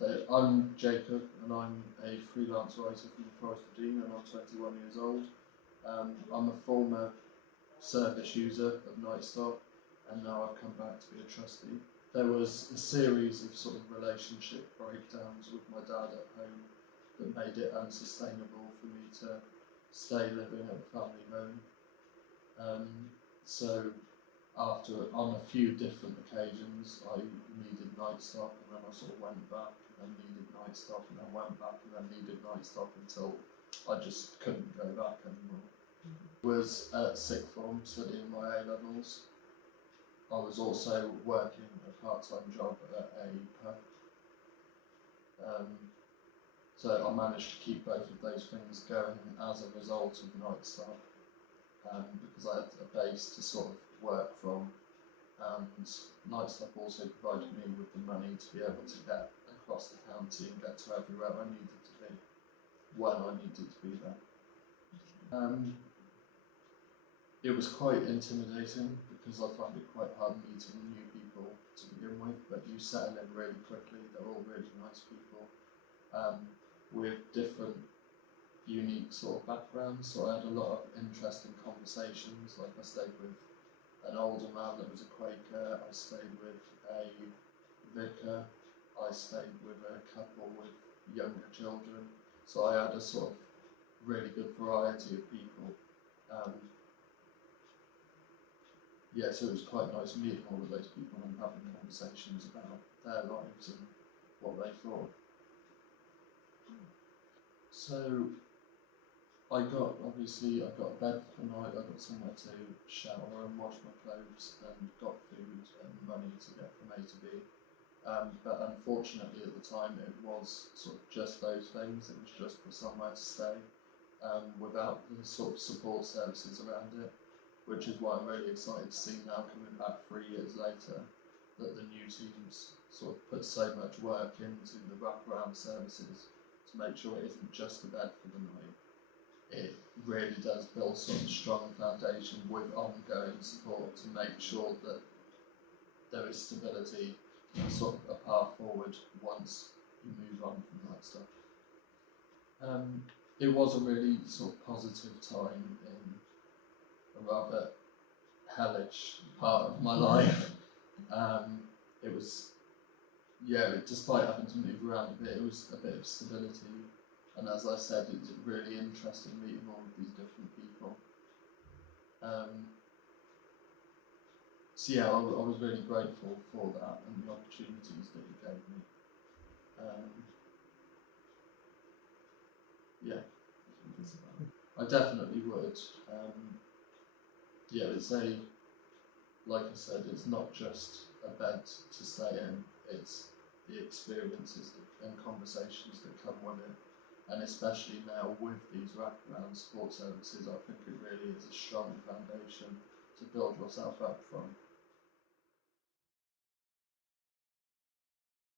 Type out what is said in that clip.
So I'm Jacob, and I'm a freelance writer from the Forest of Dean, and I'm 21 years old. I'm a former service user of Nightstop, and now I've come back to be a trustee. There was a series of sort of relationship breakdowns with my dad at home that made it unsustainable for me to stay living at the family home. So on a few different occasions, I needed Nightstop, and then I sort of went back, and then needed Nightstop, and then went back, and then needed Nightstop until I just couldn't go back anymore. I was at sixth form studying my A-levels. I was also working a part-time job at a pub. So I managed to keep both of those things going as a result of Nightstop, because I had a base to sort of work from, and Nightstop also provided me with the money to be able to get across the county and get to everywhere I needed to be when I needed to be there. It was quite intimidating because I found it quite hard meeting new people to begin with, but you settle in really quickly. They're all really nice people with different unique sort of backgrounds, so I had a lot of interesting conversations. Like I stayed with an older man that was a Quaker, I stayed with a vicar, I stayed with a couple with younger children, so I had a sort of really good variety of people. So it was quite nice meeting all of those people and having conversations about their lives and what they thought. So I got a bed for the night, I got somewhere to shower and wash my clothes, and got food and money to get from A to B. But unfortunately at the time it was sort of just those things, it was just for somewhere to stay, without the sort of support services around it, which is why I'm really excited to see now, coming back 3 years later, that the new teams sort of put so much work into the wraparound services to make sure it isn't just a bed for the night. It really does build sort of strong foundation with ongoing support to make sure that there is stability and sort of a path forward once you move on from that stuff. It was a really sort of positive time in a rather hellish part of my life. It was, despite having to move around a bit, it was a bit of stability. And as I said, it's really interesting meeting all of these different people. I was really grateful for that and the opportunities that it gave me. I definitely would. Like I said, it's not just a bed to stay in, it's the experiences and conversations that come with it. And especially now with these wraparound support services, I think it really is a strong foundation to build yourself up from.